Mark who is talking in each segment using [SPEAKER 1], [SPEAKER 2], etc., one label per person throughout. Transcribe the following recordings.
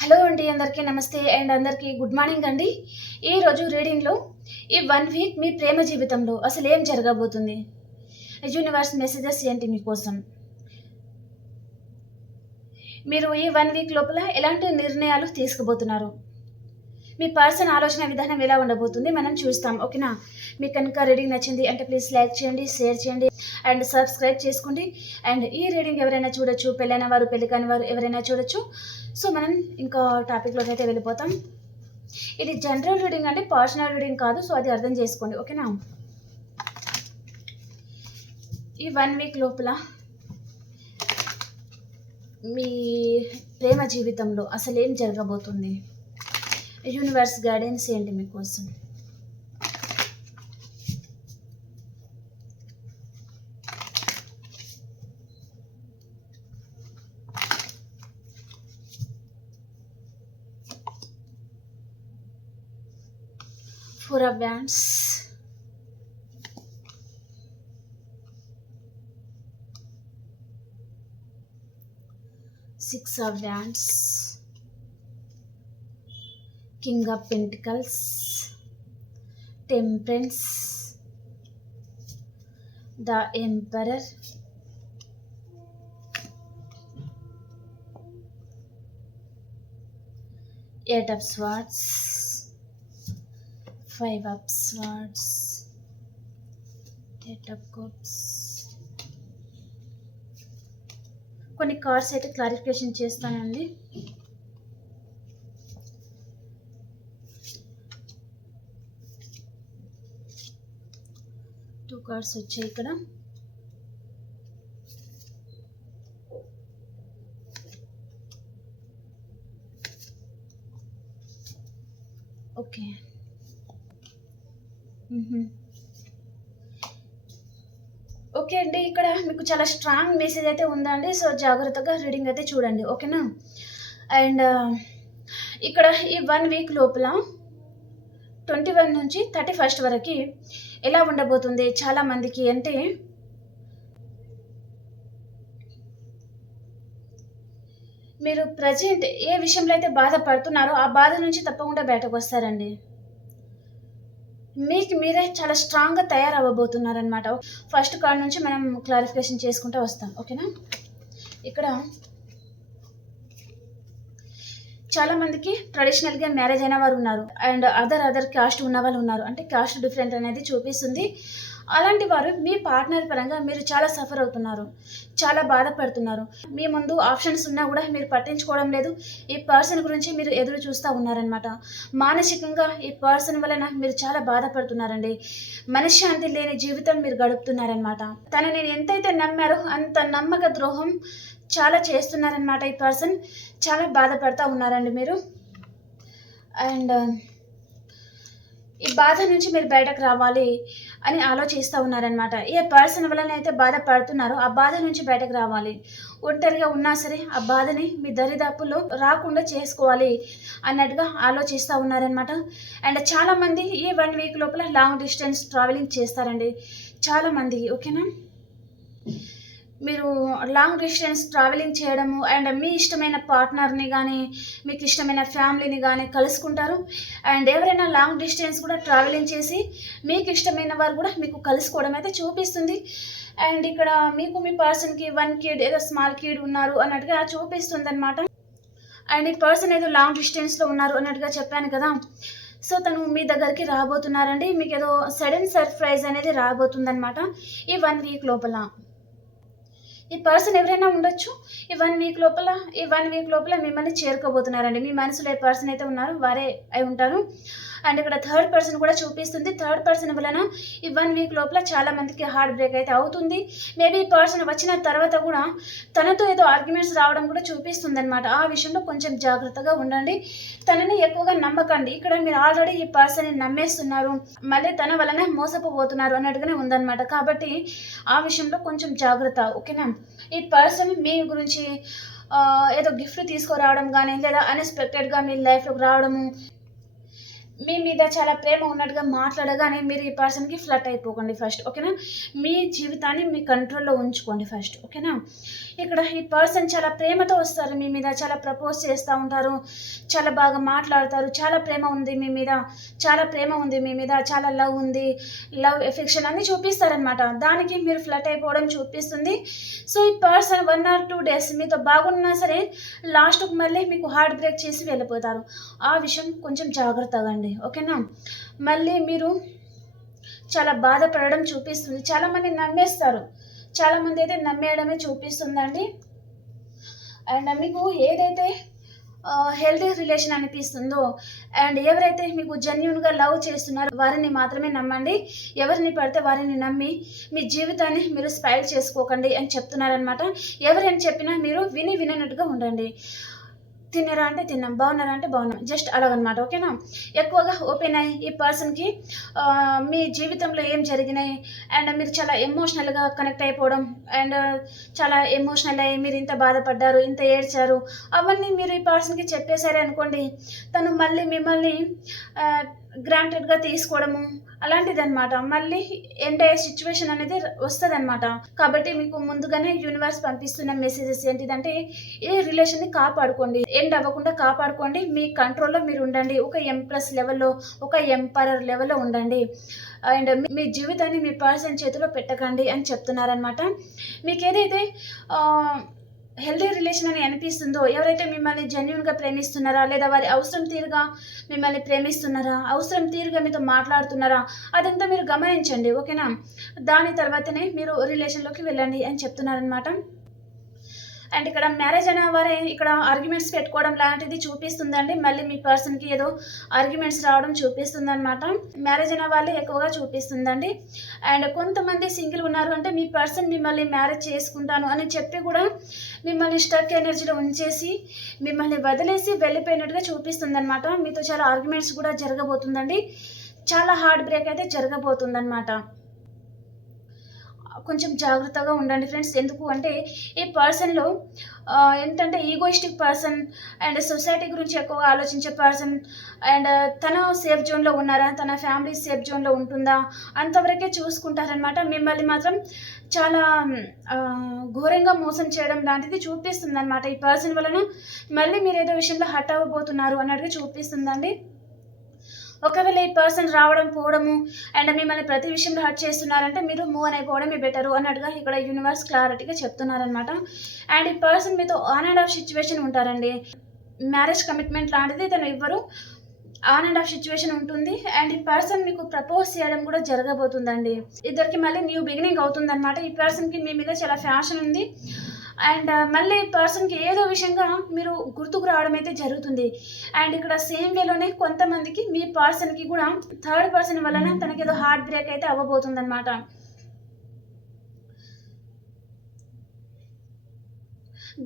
[SPEAKER 1] Hello అండి అందరికీ నమస్తే అండ్ అందరికీ గుడ్ మార్నింగ్ అండి. ఈరోజు రీడింగ్లో ఈ వన్ వీక్ మీ ప్రేమ జీవితంలో అసలు ఏం జరగబోతుంది? యూనివర్స్ మెసేజెస్ ఏంటి మీకోసం? మీరు ఈ వన్ వీక్ లోపల ఎలాంటి నిర్ణయాలు తీసుకుపోతున్నారు మీ పర్సన్ ఆలోచన విధానం ఎలా ఉండబోతుంది మనం చూస్తాం ఓకేనా? మీకు కనుక రీడింగ్ నచ్చింది అంటే ప్లీజ్ లైక్ చేయండి షేర్ చేయండి అండ్ సబ్స్క్రైబ్ చేసుకోండి. అండ్ ఈ రీడింగ్ ఎవరైనా చూడొచ్చు పెళ్ళైన వారు పెళ్ళి కాని వారు ఎవరైనా చూడొచ్చు. సో మనం ఇంకా టాపిక్లోకి అయితే వెళ్ళిపోతాం. ఇది జనరల్ రీడింగ్ అంటే పర్సనల్ రీడింగ్ కాదు సో అది అర్థం చేసుకోండి ఓకేనా? ఈ వన్ వీక్ లోపల మీ ప్రేమ జీవితంలో అసలు ఏం జరగబోతుంది? యూనివర్స్ గైడెన్స్ ఏంటి మీకోసం? Four of wands six of wands king of pentacles temperance the emperor eight of swords five of swords eight of cups కొన్ని కార్డ్స్ అయితే క్లారిఫికేషన్ చేస్తానండి. కార్డ్స్ వచ్చాయి ఇక్కడ. ఓకే. ఓకే అండి ఇక్కడ మీకు చాలా స్ట్రాంగ్ మెసేజ్ అయితే ఉందండి సో జాగ్రత్తగా రీడింగ్ అయితే చూడండి ఓకేనా? అండ్ ఇక్కడ ఈ వన్ వీక్ లోపల ట్వంటీ వన్ నుంచి థర్టీ ఫస్ట్ వరకు ఎలా ఉండబోతుంది? చాలా మందికి అంటే మీరు ప్రజెంట్ ఏ విషయంలో అయితే బాధపడుతున్నారో ఆ బాధ నుంచి తప్పకుండా బయటకు వస్తారండి. మీకు మీరే చాలా స్ట్రాంగ్గా తయారవ్వబోతున్నారనమాట ఫస్ట్ కార్డ్ నుంచి మనం క్లారిఫికేషన్ చేసుకుంటూ వస్తాం. ఓకేనా ఇక్కడ చాలా మందికి ట్రెడిషనల్గా మ్యారేజ్ అయిన వారు ఉన్నారు. అండ్ అదర్ అదర్ కాస్ట్ ఉన్న వాళ్ళు ఉన్నారు. అంటే కాస్ట్ డిఫరెంట్ అనేది చూపిస్తుంది. అలాంటి వారు మీ పార్ట్నర్ పరంగా మీరు చాలా సఫర్ అవుతున్నారు. చాలా బాధపడుతున్నారు. మీ ముందు ఆప్షన్స్ ఉన్నా కూడా మీరు పట్టించుకోవడం లేదు. ఈ పర్సన్ గురించి మీరు ఎదురు చూస్తూ ఉన్నారనమాట మానసికంగా ఈ పర్సన్ వలన మీరు చాలా బాధపడుతున్నారండి. మనశ్శాంతి లేని జీవితం మీరు గడుపుతున్నారనమాట తను నేను ఎంతైతే నమ్మారో అంత నమ్మక ద్రోహం చాలా చేస్తున్నారనమాట ఈ పర్సన్. చాలా బాధపడతా ఉన్నారండి మీరు. అండ్ ఈ బాధ నుంచి మీరు బయటకు రావాలి అని ఆలోచిస్తూ ఉన్నారనమాట ఏ పర్సన్ వలన అయితే బాధపడుతున్నారో ఆ బాధ నుంచి బయటకు రావాలి. ఒంటరిగా ఉన్నా సరే ఆ బాధని మీ దరిదాపుల్లో రాకుండా చేసుకోవాలి అన్నట్టుగా ఆలోచిస్తూ ఉన్నారనమాట అండ్ చాలామంది ఈ వన్ వీక్ లోపల లాంగ్ డిస్టెన్స్ ట్రావెలింగ్ చేస్తారండి. చాలామంది ఓకేనా? మీరు లాంగ్ డిస్టెన్స్ ట్రావెలింగ్ చేయడము అండ్ మీ ఇష్టమైన పార్ట్నర్ని కానీ మీకు ఇష్టమైన ఫ్యామిలీని కానీ కలుసుకుంటారు. అండ్ ఎవరైనా లాంగ్ డిస్టెన్స్ కూడా ట్రావెలింగ్ చేసి మీకు ఇష్టమైన వారు కూడా మీకు కలుసుకోవడం అయితే చూపిస్తుంది. అండ్ ఇక్కడ మీకు మీ పర్సన్కి వన్ కిడ్ ఏదో స్మాల్ కిడ్ ఉన్నారు అన్నట్టుగా చూపిస్తుంది అనమాట అండ్ ఈ పర్సన్ ఏదో లాంగ్ డిస్టెన్స్లో ఉన్నారు అన్నట్టుగా చెప్పాను కదా. సో తను మీ దగ్గరికి రాబోతున్నారండి. మీకు ఏదో సడన్ సర్ప్రైజ్ అనేది రాబోతుందన్నమాట ఈ వన్ వీక్ లోపల. ఈ పర్సన్ ఎవరైనా ఉండొచ్చు. ఈ వన్ వీక్ లోపల ఈ వన్ వీక్ లోపల మిమ్మల్ని చేరుకోబోతున్నారండి. మీ మనసులో ఏ పర్సన్ అయితే ఉన్నారో వారే అయి ఉంటారు. అండ్ ఇక్కడ థర్డ్ పర్సన్ కూడా చూపిస్తుంది. థర్డ్ పర్సన్ వలన ఈ వన్ వీక్ లోపల చాలా మందికి హార్ట్ బ్రేక్ అయితే అవుతుంది. మేబీ పర్సన్ వచ్చిన తర్వాత కూడా తనతో ఏదో ఆర్గ్యుమెంట్స్ రావడం కూడా చూపిస్తుంది అనమాట ఆ విషయంలో కొంచెం జాగ్రత్తగా ఉండండి. తనని ఎక్కువగా నమ్మకండి. ఇక్కడ మీరు ఆల్రెడీ ఈ పర్సన్ని నమ్మేస్తున్నారు. మళ్ళీ తన వలన మోసపోతున్నారు అన్నట్టుగానే ఉందన్నమాట. కాబట్టి ఆ విషయంలో కొంచెం జాగ్రత్త ఓకేనా? ఈ పర్సన్ మీ గురించి ఏదో గిఫ్ట్ తీసుకురావడం కానీ లేదా అన్ఎక్స్పెక్టెడ్గా మీ లైఫ్లోకి రావడము మీ మీద చాలా ప్రేమ ఉన్నట్టుగా మాట్లాడగానే మీరు ఈ పర్సన్కి ఫ్లట్ అయిపోకండి ఫస్ట్ ఓకేనా? మీ జీవితాన్ని మీ కంట్రోల్లో ఉంచుకోండి ఫస్ట్ ఓకేనా? ఇక్కడ ఈ పర్సన్ చాలా ప్రేమతో వస్తారు మీ మీద చాలా ప్రపోజ్ చేస్తూ ఉంటారు చాలా బాగా మాట్లాడతారు చాలా ప్రేమ ఉంది మీ మీద చాలా ప్రేమ ఉంది మీ మీద చాలా లవ్ ఉంది లవ్ ఎఫెక్షన్ అన్నీ చూపిస్తారనమాట దానికి మీరు ఫ్లట్ అయిపోవడం చూపిస్తుంది. సో ఈ person one or two days మీతో బాగున్నా సరే లాస్ట్కి మళ్ళీ మీకు హార్ట్ బ్రేక్ చేసి వెళ్ళిపోతారు. ఆ విషయం కొంచెం జాగ్రత్తగా అండి. ఓకేనా? మళ్ళీ మీరు చాలా బాధపడడం చూపిస్తుంది. చాలామంది నమ్మేస్తారు. చాలామంది అయితే నమ్మేయడమే చూపిస్తుందండి. అండ్ మీకు ఏదైతే హెల్తీ రిలేషన్ అనిపిస్తుందో అండ్ ఎవరైతే మీకు జెన్యున్గా లవ్ చేస్తున్నారో వారిని మాత్రమే నమ్మండి. ఎవరిని పడితే వారిని నమ్మి మీ జీవితాన్ని మీరు స్పైల్ చేసుకోకండి అని చెప్తున్నారనమాట ఎవరేం చెప్పినా మీరు విని వినట్టుగా ఉండండి. తిన్నారా అంటే తిన్నాం బాగున్నారా అంటే బాగున్నాం. జస్ట్ అలాగనమాట ఓకేనా? ఎక్కువగా ఓపెన్ అయ్యి ఈ పర్సన్కి మీ జీవితంలో ఏం జరిగినాయి? అండ్ మీరు చాలా ఎమోషనల్గా కనెక్ట్ అయిపోవడం అండ్ చాలా ఎమోషనల్ అయ్యి మీరు ఇంత బాధపడ్డారు ఇంత ఏడ్చారు అవన్నీ మీరు ఈ పర్సన్కి చెప్పేశారే అనుకోండి తను మళ్ళీ మిమ్మల్ని గ్రాంటెడ్గా తీసుకోవడము అలాంటిది అనమాట మళ్ళీ ఎండ్ అయ్యే సిచ్యువేషన్ అనేది వస్తుంది అనమాట కాబట్టి మీకు ముందుగానే యూనివర్స్ పంపిస్తున్న మెసేజెస్ ఏంటిదంటే ఈ రిలేషన్ని కాపాడుకోండి. ఎండ్ అవ్వకుండా కాపాడుకోండి. మీ కంట్రోల్లో మీరు ఉండండి. ఒక ఎంప్రెస్ లెవెల్లో ఒక ఎంపరర్ లెవెల్లో ఉండండి. అండ్ మీ జీవితాన్ని మీ పర్సన్ చేతిలో పెట్టకండి అని చెప్తున్నారనమాట మీకు ఏదైతే హెల్దీ రిలేషన్ అని అనిపిస్తుందో ఎవరైతే మిమ్మల్ని జెన్యున్గా ప్రేమిస్తున్నారా లేదా వారి అవసరం తీరుగా మిమ్మల్ని ప్రేమిస్తున్నారా అవసరం తీరుగా మీతో మాట్లాడుతున్నారా అదంతా మీరు గమనించండి ఓకేనా? దాని తర్వాతనే మీరు రిలేషన్లోకి వెళ్ళండి అని చెప్తున్నారనమాట అండ్ ఇక్కడ మ్యారేజ్ అయిన వారే ఇక్కడ ఆర్గ్యుమెంట్స్ పెట్టుకోవడం లాంటిది చూపిస్తుందండి. మళ్ళీ మీ పర్సన్కి ఏదో ఆర్గ్యుమెంట్స్ రావడం చూపిస్తుంది అనమాట మ్యారేజ్ అనే వాళ్ళే ఎక్కువగా చూపిస్తుందండి. అండ్ కొంతమంది సింగిల్ ఉన్నారు అంటే మీ పర్సన్ మిమ్మల్ని మ్యారేజ్ చేసుకుంటాను అని చెప్పి కూడా మిమ్మల్ని స్టక్ ఎనర్జీలో ఉంచేసి మిమ్మల్ని వదిలేసి వెళ్ళిపోయినట్టుగా చూపిస్తుంది అనమాట మీతో చాలా ఆర్గ్యుమెంట్స్ కూడా జరగబోతుందండి. చాలా హార్డ్ బ్రేక్ అయితే జరగబోతుందన్నమాట. కొంచెం జాగ్రత్తగా ఉండండి ఫ్రెండ్స్. ఎందుకు అంటే ఈ పర్సన్లో ఏంటంటే ఈగోయిస్టిక్ పర్సన్ అండ్ సొసైటీ గురించి ఎక్కువగా ఆలోచించే పర్సన్ అండ్ తన సేఫ్ జోన్లో ఉన్నారా? తన ఫ్యామిలీ సేఫ్ జోన్లో ఉంటుందా? అంతవరకే చూసుకుంటారనమాట మిమ్మల్ని మాత్రం చాలా ఘోరంగా మోసం చేయడం లాంటిది చూపిస్తుంది అనమాట ఈ పర్సన్ వలన మళ్ళీ మీరు ఏదో విషయంలో హట్ అవ్వబోతున్నారు అన్నట్టుగా చూపిస్తుందండి. ఒకవేళ ఈ పర్సన్ రావడం పోవడము అండ్ మిమ్మల్ని ప్రతి విషయంలో హర్ట్ చేస్తున్నారంటే మీరు మూవ్ అని అయిపోవడమే బెటరు అన్నట్టుగా ఇక్కడ యూనివర్స్ క్లారిటీగా చెప్తున్నారనమాట అండ్ ఈ పర్సన్ మీతో ఆన్ అండ్ ఆఫ్ సిచ్యువేషన్ ఉంటారండి. మ్యారేజ్ కమిట్మెంట్ లాంటిది తను ఇవ్వరు. ఆన్ అండ్ ఆఫ్ సిచ్యువేషన్ ఉంటుంది. అండ్ ఈ పర్సన్ మీకు ప్రపోజ్ చేయడం కూడా జరగబోతుందండి. ఇద్దరికి మళ్ళీ న్యూ బిగినింగ్ అవుతుందన్నమాట. ఈ పర్సన్కి మీ మీద చాలా ఫ్యాషన్ ఉంది. అండ్ మళ్ళీ పర్సన్కి ఏదో విషయంగా మీరు గుర్తుకు రావడం అయితే జరుగుతుంది. అండ్ ఇక్కడ సేమ్ వేలోనే కొంతమందికి మీ పర్సన్కి కూడా థర్డ్ పర్సన్ వలన తనకి ఏదో హార్ట్ బ్రేక్ అయితే అవ్వబోతుంది అనమాట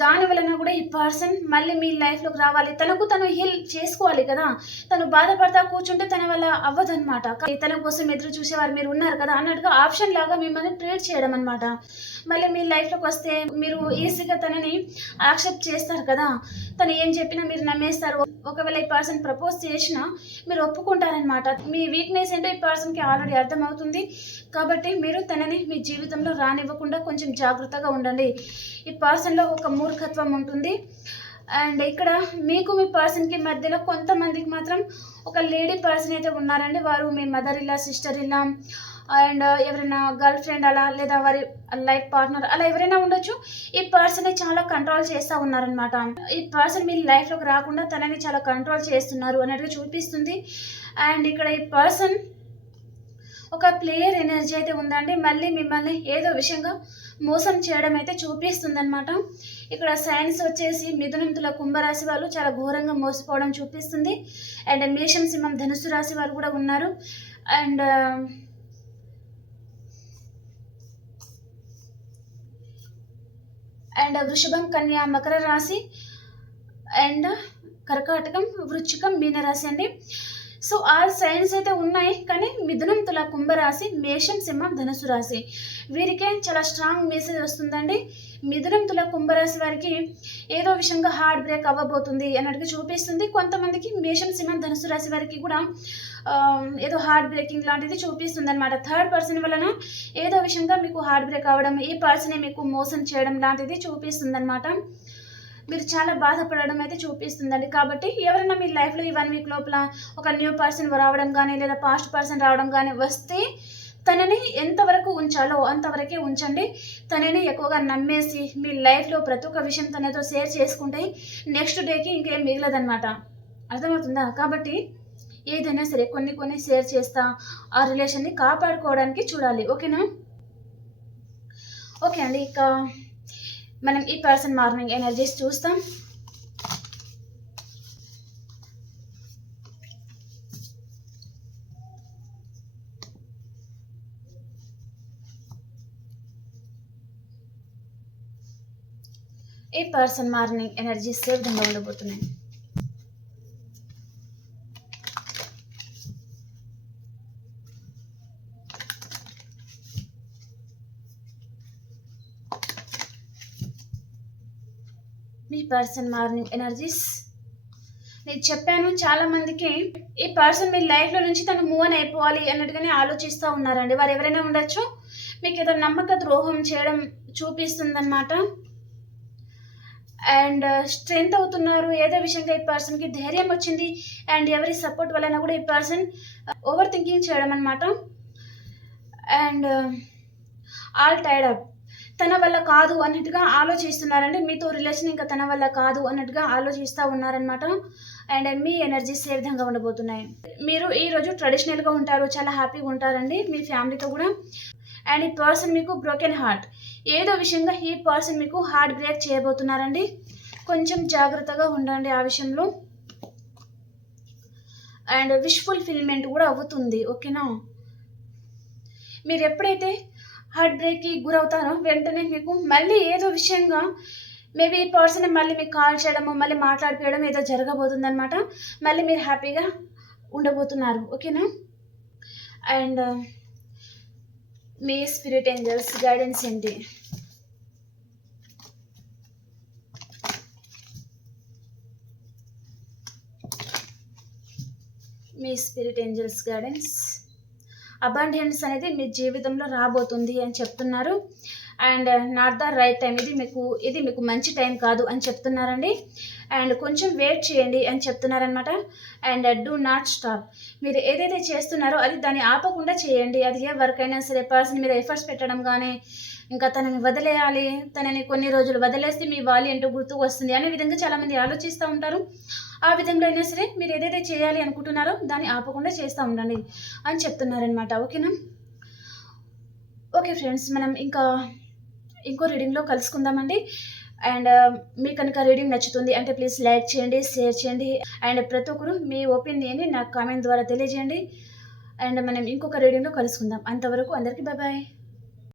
[SPEAKER 1] దాని వలన కూడా ఈ పర్సన్ మళ్ళీ మీ లైఫ్లోకి రావాలి. తనకు తను హీల్ చేసుకోవాలి కదా. తను బాధపడతా కూర్చుంటే తన వల్ల అవ్వదన్నమాట. తన కోసం ఎదురు చూసేవారు మీరు ఉన్నారు కదా అన్నట్టుగా ఆప్షన్ లాగా మిమ్మల్ని ట్రీట్ చేయడం అనమాట మళ్ళీ మీ లైఫ్లోకి వస్తే మీరు ఈజీగా తనని యాక్సెప్ట్ చేస్తారు కదా. తను ఏం చెప్పినా మీరు నమ్మేస్తారు. ఒకవేళ ఈ పర్సన్ ప్రపోజ్ చేసినా మీరు ఒప్పుకుంటారనమాట మీ వీక్నెస్ ఏంటో ఈ పర్సన్కి ఆల్రెడీ అర్థమవుతుంది. కాబట్టి మీరు తనని మీ జీవితంలో రానివ్వకుండా కొంచెం జాగ్రత్తగా ఉండండి. ఈ పర్సన్లో ఒక మూర్ఖత్వం ఉంటుంది. అండ్ ఇక్కడ మీకు మీ పర్సన్కి మధ్యలో కొంతమందికి మాత్రం ఒక లేడీ పర్సన్ అయితే ఉన్నారండి. వారు మీ మదర్ ఇలా సిస్టర్ ఇలా అండ్ ఎవరైనా గర్ల్ ఫ్రెండ్ అలా లేదా వారి లైఫ్ పార్ట్నర్ అలా ఎవరైనా ఉండొచ్చు. ఈ పర్సన్ని చాలా కంట్రోల్ చేస్తూ ఉన్నారనమాట ఈ పర్సన్ మీ లైఫ్లోకి రాకుండా తనని చాలా కంట్రోల్ చేస్తున్నారు అన్నట్టుగా చూపిస్తుంది. అండ్ ఇక్కడ ఈ పర్సన్ ఒక ప్లేయర్ ఎనర్జీ అయితే ఉందండి. మళ్ళీ మిమ్మల్ని ఏదో విషయంగా మోసం చేయడం అయితే చూపిస్తుంది ఇక్కడ సైన్స్ వచ్చేసి మిథునంతుల కుంభరాశి వాళ్ళు చాలా ఘోరంగా మోసపోవడం చూపిస్తుంది. అండ్ మేషం సింహం ధనుసు రాశి వారు కూడా ఉన్నారు. అండ్ అండ్ వృషభం కన్యా మకర రాశి అండ్ కర్కాటకం వృచ్చికం మీనరాశి అండి. సో ఆల్ సైన్స్ అయితే ఉన్నాయి కానీ మిథునం తుల కుంభరాశి మేషం సింహం ధనుసు రాశి. వీరికే చాలా స్ట్రాంగ్ మెసేజ్ వస్తుందండి. మిథునం తుల కుంభరాశి వారికి ఏదో విషయంగా హార్ట్ బ్రేక్ అవ్వబోతుంది అన్నట్టుగా చూపిస్తుంది. కొంతమందికి మేషం సింహం ధనుసు రాశి వారికి కూడా ఏదో హార్ట్ బ్రేకింగ్ లాంటిది చూపిస్తుంది అనమాట థర్డ్ పర్సన్ వలన ఏదో విషయంగా మీకు హార్ట్ బ్రేక్ అవ్వడం ఈ పర్సనే మీకు మోసం చేయడం లాంటిది చూపిస్తుంది అనమాట మీరు చాలా బాధపడడం అయితే చూపిస్తుందండి. కాబట్టి ఎవరైనా మీ లైఫ్లో ఈ వన్ వీక్ లోపల ఒక న్యూ పర్సన్ రావడం కానీ లేదా పాస్ట్ పర్సన్ రావడం కానీ వస్తే తనని ఎంతవరకు ఉంచాలో అంతవరకే ఉంచండి. తనని ఎక్కువగా నమ్మేసి మీ లైఫ్లో ప్రతి ఒక్క విషయం తనతో షేర్ చేసుకుంటే నెక్స్ట్ డేకి ఇంకేం మిగలదనమాట అర్థమవుతుందా? కాబట్టి ఏదైనా సరే కొన్ని కొన్ని షేర్ చేస్తా ఆ రిలేషన్ని కాపాడుకోవడానికి చూడాలి. ఓకేనా? ఓకే అండి. ఇక మనం ఈ పర్సన్ మార్నింగ్ ఎనర్జీస్ చూస్తాం. ఈ పర్సన్ మార్నింగ్ ఎనర్జీస్ సేఫ్ విధంగా ఉండబోతున్నాయి పర్సన్ మార్నింగ్ ఎనర్జీస్ నేను చెప్పాను చాలా మందికి ఈ పర్సన్ మీ లైఫ్లో నుంచి తను మూవ్ అని అయిపోవాలి అన్నట్టుగానే ఆలోచిస్తూ ఉన్నారండి. వారు ఎవరైనా ఉండొచ్చు? మీకు ఏదో నమ్మక ద్రోహం చేయడం చూపిస్తుందన్నమాట. అండ్ uh, స్ట్రెంగ్త్ అవుతున్నారు. ఏదో విషయంగా ఈ పర్సన్కి ధైర్యం వచ్చింది. అండ్ ఎవరి సపోర్ట్ వలన కూడా ఈ పర్సన్ ఓవర్ థింకింగ్ చేయడం అనమాట అండ్ ఆల్ టైర్డ్ అప్ తన వల్ల కాదు అన్నట్టుగా ఆలోచిస్తున్నారండి. మీతో రిలేషన్ ఇంకా తన వల్ల కాదు అన్నట్టుగా ఆలోచిస్తూ ఉన్నారనమాట అండ్ మీ ఎనర్జీస్ ఏ విధంగా ఉండబోతున్నాయి? మీరు ఈరోజు ట్రెడిషనల్గా ఉంటారు చాలా హ్యాపీగా ఉంటారండి మీ ఫ్యామిలీతో కూడా. అండ్ ఈ పర్సన్ మీకు బ్రోకెన్ హార్ట్ ఏదో విషయంగా ఈ పర్సన్ మీకు హార్ట్ బ్రేక్ చేయబోతున్నారండి. కొంచెం జాగ్రత్తగా ఉండండి ఆ విషయంలో. అండ్ విష్ ఫుల్ఫిల్మెంట్ కూడా అవుతుంది ఓకేనా? మీరు ఎప్పుడైతే హార్ట్ బ్రేక్కి గురవుతారో వెంటనే మీకు మళ్ళీ ఏదో విషయంగా మేబీ ఈ పర్సన్ మళ్ళీ మీకు కాల్ చేయడము మళ్ళీ మాట్లాడిపోయడం ఏదో జరగబోతుంది అనమాట మళ్ళీ మీరు హ్యాపీగా ఉండబోతున్నారు. ఓకేనా? అండ్ uh, మీ స్పిరిట్ ఏంజల్స్ గైడెన్స్ ఏంటి? మీ స్పిరిట్ ఏంజల్స్ గైడెన్స్ అబండెన్స్ అనేది మీ జీవితంలో రాబోతుంది అని చెప్తున్నారు. And not the right time ఇది మీకు ఇది మీకు మంచి టైం కాదు అని చెప్తున్నారండి. అండ్ కొంచెం వెయిట్ చేయండి అని చెప్తున్నారనమాట అండ్ డూ నాట్ స్టాప్. మీరు ఏదైతే చేస్తున్నారో అది దాన్ని ఆపకుండా చేయండి. అది ఏ వర్క్ అయినా సరే పర్సన్ మీద ఎఫర్ట్స్ పెట్టడం కానీ ఇంకా తనని వదిలేయాలి. తనని కొన్ని రోజులు వదిలేస్తే మీ వాలి అంటూ గుర్తుకు వస్తుంది అనే విధంగా చాలామంది ఆలోచిస్తూ ఉంటారు. ఆ విధంగా అయినా సరే మీరు ఏదైతే చేయాలి అనుకుంటున్నారో దాన్ని ఆపకుండా చేస్తూ ఉండండి అని చెప్తున్నారనమాట ఓకేనా? ఓకే ఫ్రెండ్స్ మనం ఇంకా ఇంకో రీడింగ్లో కలుసుకుందామండి. అండ్ మీకు కనుక రీడింగ్ నచ్చుతుంది అంటే ప్లీజ్ లైక్ చేయండి షేర్ చేయండి. అండ్ ప్రతి ఒక్కరు మీ ఒపీనియన్ని నాకు కామెంట్ ద్వారా తెలియజేయండి. అండ్ మనం ఇంకొక రీడింగ్లో కలుసుకుందాం. అంతవరకు అందరికీ బాయ్